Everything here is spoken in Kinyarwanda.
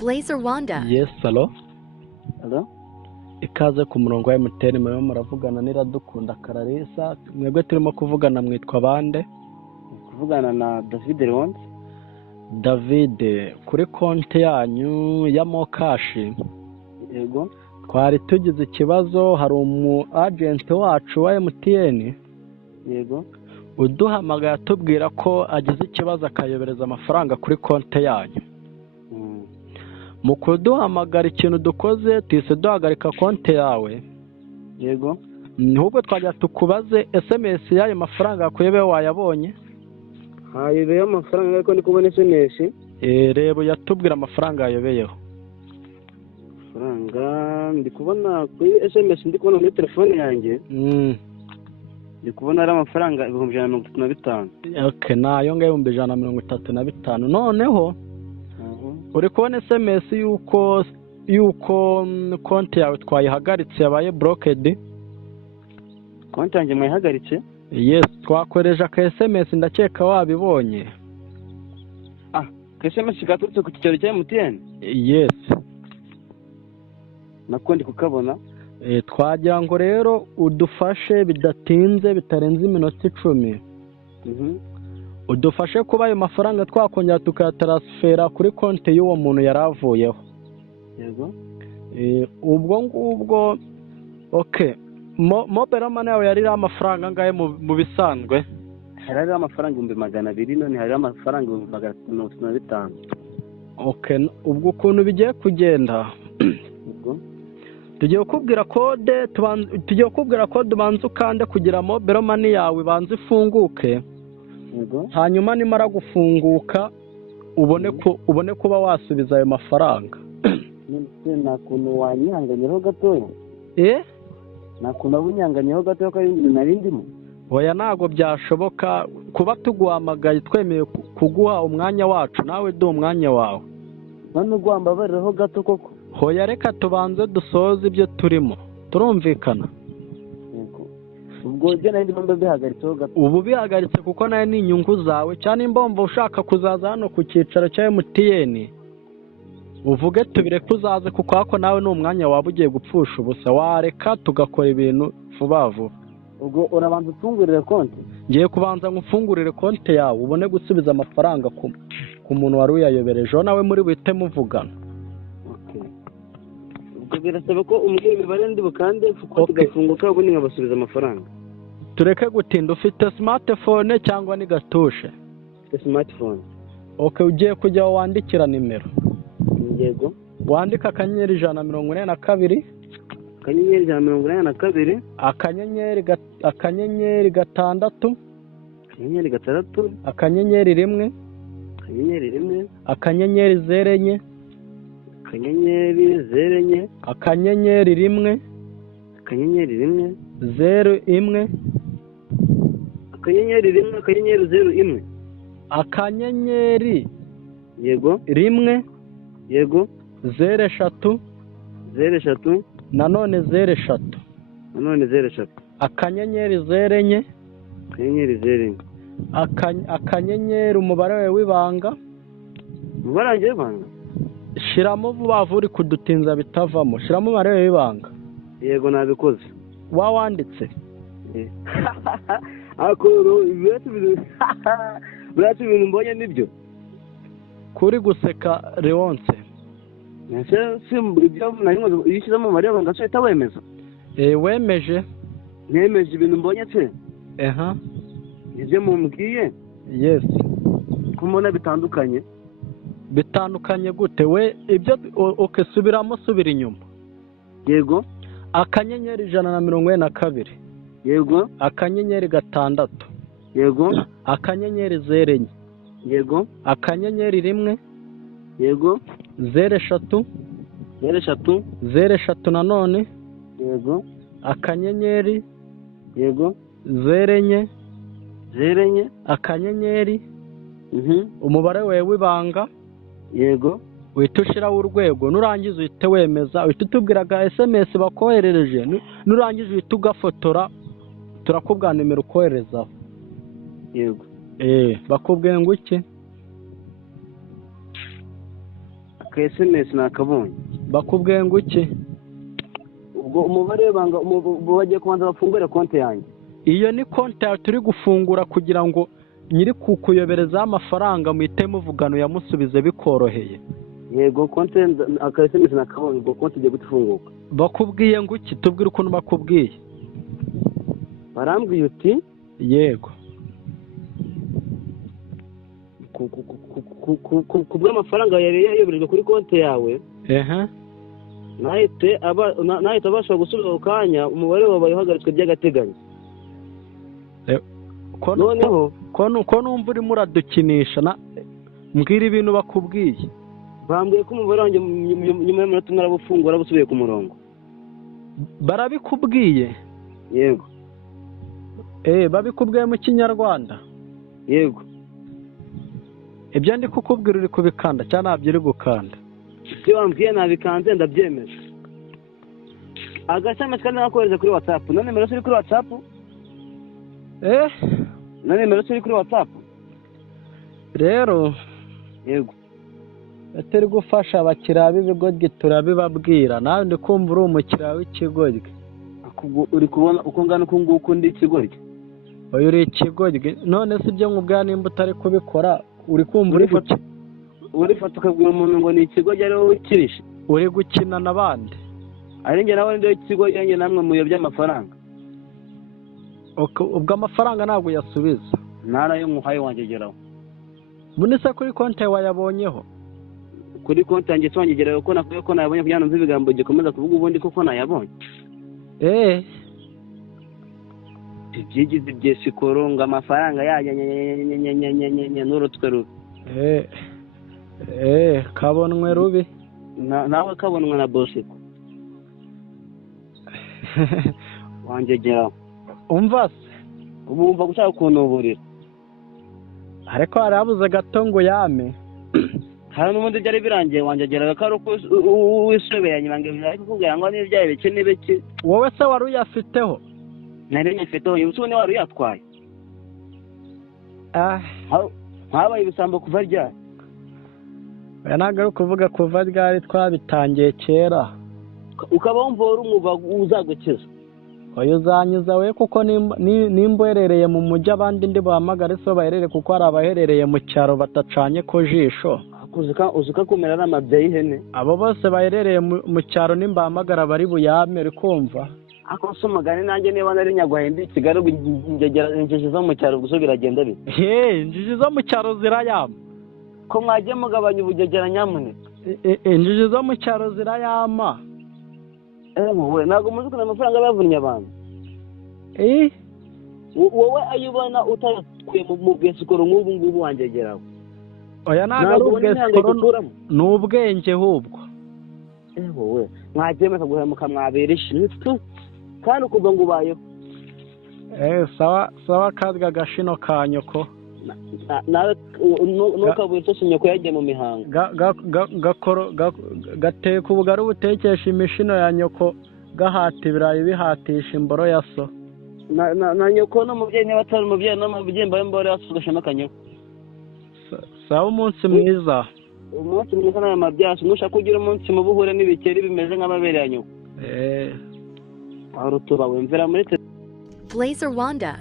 Blazer Wanda. Yes, alo. Alo? Ikaze ku murongo wa MTN murimo muravugana n'Iradukunda Clarissa. Mwebwe turimo kuvugana mwitwa bande? Kuvugana na David Leonce. David, kuri konti yanyu ya Mokashi Yego. twari tugize ikibazo, hari umu agent wacu wa MTN Yego. uduhamagaye atubwira ko agize ikibazo akayobereza amafaranga kuri konti yanyu. Mu kuduhamagara ikintu dukoze tuhise duhagarika konti yawe. Yego. Ahubwo twajya tukubaze SMS y'ayo mafaranga yakuyebeho wayabonye? Hayobeyeho amafaranga ariko ndi kubona SMS. Reba yatubwira amafaranga yayobeyeho. Amafaranga ndi kubona kuri SMS, ndi kubona muri telefone yanjye. Ndi kubona ari amafaranga 135. Okay, nayo ngayo 135. Noneho uri kubona SMS yuko konti yawe twayihagaritse yabaye blocked? Konti yanjye mwayihagaritse? Yes, twakoreje aka SMS ndakeka wabibonye. SMS gaturutse ku kicaro cya MTN? Yes. Nako ndi kukabona. Twagira ngo rero udufashe bidatinze bitarenze iminota 10. Udufashe kuba ayo mafaranga twakongera tukayatransfera kuri konti y'uwo muntu yaravuyeho. Yego. Ubwo ngubwo okay. Mobile money yawe yari amafaranga ngaye mu bisanzwe? Hari amafaranga 200, none hari amafaranga 135. Okay, ubwo ukuntu bigiye kugenda. Ubwo tugiye kubwira code ubanza ukande kugira mobile money yawe ibanze ifunguke. Yego. Hanyuma nimara gufunguka ubone kuba wasubiza ayo mafaranga. Nta kuntu wanyihanganyeho gatoya? Nta kuntu abunyanganyeho gatoya ko ari ibintu nari ndimo? Oya, ntago byashoboka kuba tuguhamagaye twemeye kuguha umwanya wacu, nawe duha umwanya wawe. None ugwambabariraho gato koko? Hoya, reka tubanze dusoze ibyo turimo, turumvikana? Ubwo je nari ndimo mbihagaritseho gato. Ubu bihagaritse kuko nayo ni inyungu zawe, cyane imbombo ushaka kuzaza hano ku cyicaro cya MTN uvuge tubire kuzaze, kuko hako nawe ni umwanya waba ugiye gupfusha ubusa. Wareka tugakora ibintu vuba vuba. Ubwo urabanza ufungurire konti? Ngiye kubanza ngufungurire konti yawe ubone gusubiza amafaranga ku muntu wari uyayoberejeho, nawe muri buhite muvugana. Okay. Ubwo birasaba ko umbwira imibare ndi bukande kuko tugafunguka ubundi nkabasubiza amafaranga. Tureke gutinda. Ufite smartphone cyangwa ni gatushe? Smartphone. Okay, ugiye kujya wandikira nimero. Yego. Wandika akanyenyeri 142 142 akanyenyeri gatandatu akanyenyeri rimwe akanyenyeri zerenye akanyenyeri rimwe zeru imwe akanyenyeri yego rimwe yego zeru eshatu nanone zeru eshatu akanyenyeri zerenye akanyenyeri umubare wawe w'ibanga. Umubare wanjye w'ibanga? Shiramo vuba vuba uri kudutinza bitavamo. Shiramo umubare wawe w'ibanga. Yego, nabikoze. Wawanditse? Akoro biratu ibintu mbonye nibyo. Kuri guseka Leonce. Yishyizemo umubare w'ibanga cyo wemeza? Wemeje. Nemeje ibintu mbonye se? Ibyo mumbwiye? Yes. Kumona bitandukanye? Bitandukanye gute? We ibyo okay, subira inyuma. Yego. Akanyenyeri 142. Yego. Akanyenyeri gatandatu. Yego. Akanyenyeri zerenye. Yego. Akanyenyeri rimwe. Yego. Zeru eshatu nanone. Yego. Akanyenyeri. Yego. zerenye akanyenyeri umubare wawe w'ibanga. Yego. Uhita ushyiraho urwego, nurangiza uhite wemeza, uhita utubwira aga SMS bakoherereje, nurangiza uhita ugafotora turakubwira nimero ukoherezaho. Yego. Bakubwiye ngo iki? aka SMS nakabonye. bakubwiye ngo iki? Ubwo umubare w'ibanga bagiye kubanza bafungure konti yanjye. Iyo ni konti yawe turi gufungura kugira ngo nyiri kukuyoberezaho amafaranga muhite muvugana uyamusubize bikoroheye. Yego konti aka SMS nakabonye, ubwo konti igiye gufunguka. Bakubwiye ngo iki? Tubwire ukuntu bakubwiye. Barambwiye uti yego ku bw'amafaranga yari yayoberejwe kuri konti yawe, nahite abasha gusubiza ako kanya umubare wabaye uhagaritswe by'agateganyo. Noneho ko numva urimo uradukinisha, mbwira ibintu bakubwiye. bambwiye ko umubare wanjye nyuma y'umunota umwe arabufungura busubiye ku murongo. Barabikubwiye? Yego. Babikubwiye mu Kinyarwanda? Yego. Ibyo ndi kukubwira uri kubikanda cyangwa ntabyo uri gukanda? Ibyo wambwiye nabikanze ndabyemeza. Agashami kandi nakohereza kuri WhatsApp. Na nimero ziri kuri WhatsApp? Na nimero ziri kuri WhatsApp? Rero yego. turi gufasha abakiriya b'ibigoryi turabibabwira. Nawe ndi kumva uri umukiriya w'ikigoryi. Uri kubona uko ngana uko nguko ndi ikigoryi? Oya uri ikigoryi. None si ibyo nkubwira nimba utari kubikora uri kumva urifata ukabwira umuntu ngo ni ikigoryi ari wowe ukirishe? Uri gukina n'abandi? Ari njye nawe ndi ikigoryi, yanjye namwe muyobya amafaranga. Ubwo amafaranga ntabwo yasubiza? Narayo muhaye wangegeraho. Bune se kuri konti wayabonyeho? Kuri konti yanjye twangegeraho ko nakuye ko nayabonye kugira ngo nzi ibigambo gikomeza kuvuga ubundi koko nayabonye. Ibyigize byesikoro ngo amafaranga yajya n'urutwe rubi. Kabonwe rubi? Nawe kabonwe na Bosiko. Wangegeraho. Umva se? Ubu wumva gushaka kuntuburira. Ariko hari habuze gato ngo yame. Hari n'ubundi byari birangiye wangegeraga ko ari uko wisubeye nyuma ngo bari kukubwira ngo n'ibyaye bike n'ibiki. Wowe se wari uyafiteho? Nari nyafiteho, ubu ni wari uyatwaye. Habaye ibisambo kuva ryari? Oya ntabwo ari ukuvuga kuva ryari, twabitangiye kera. Ukaba wumva wari umwuga uzagukiza? Oya uzanyuza we, kuko nimba uherereye mu mujyi abandi ndi buhamagare so baherereye, kuko hari abaherereye mu cyaro batacanye ku jisho. Uzuka kumera ari amabya y'ihene. Abo bose baherereye mu cyaro nimba bahamagara bari buyame, uri kumva? Ako se umugani nanjye niba nari nyagwahindi Kigali injiji zo mu cyaro gusa biragenda bite? Injiji zo mu cyaro zirayama. Ko mwagiye mugabanya ubugegera nyamuneka? Injiji zo mu cyaro zirayama. Wowe ntabwo muzi ukuntu amafaranga bavunnye abantu? Wowe ayibona utayakuye mu bwesikoro nk'ubu ngubu wangegeraho? Oya ntabwo ari ubwesikoro, ni ubwenge ahubwo. Wowe mwabyemeza guhemuka mwabera ishitwe kandi ukuva ngo ubayeho. Sawa kazga gashino ka nyoko. Nawe ntukabuye nsose nyoko yagiye mu mihango. Gateka ubugari butekesha imishino ya nyoko, gahata ibirayi bihatisha imboro ya so. Na nyoko n'umubyeyi niba atari umubyeyi n'umubyeyi mbaye imboro ya so ugashamo akanyoko. Sawa umunsi mwiza. Umunsi mwiza n'aya mabyaso. Nushaka kugira umunsi mu buhure n'ibikeri bimeze nk'amabere ya nyoko. Aho rutuba wemvera muri Blazer Wanda,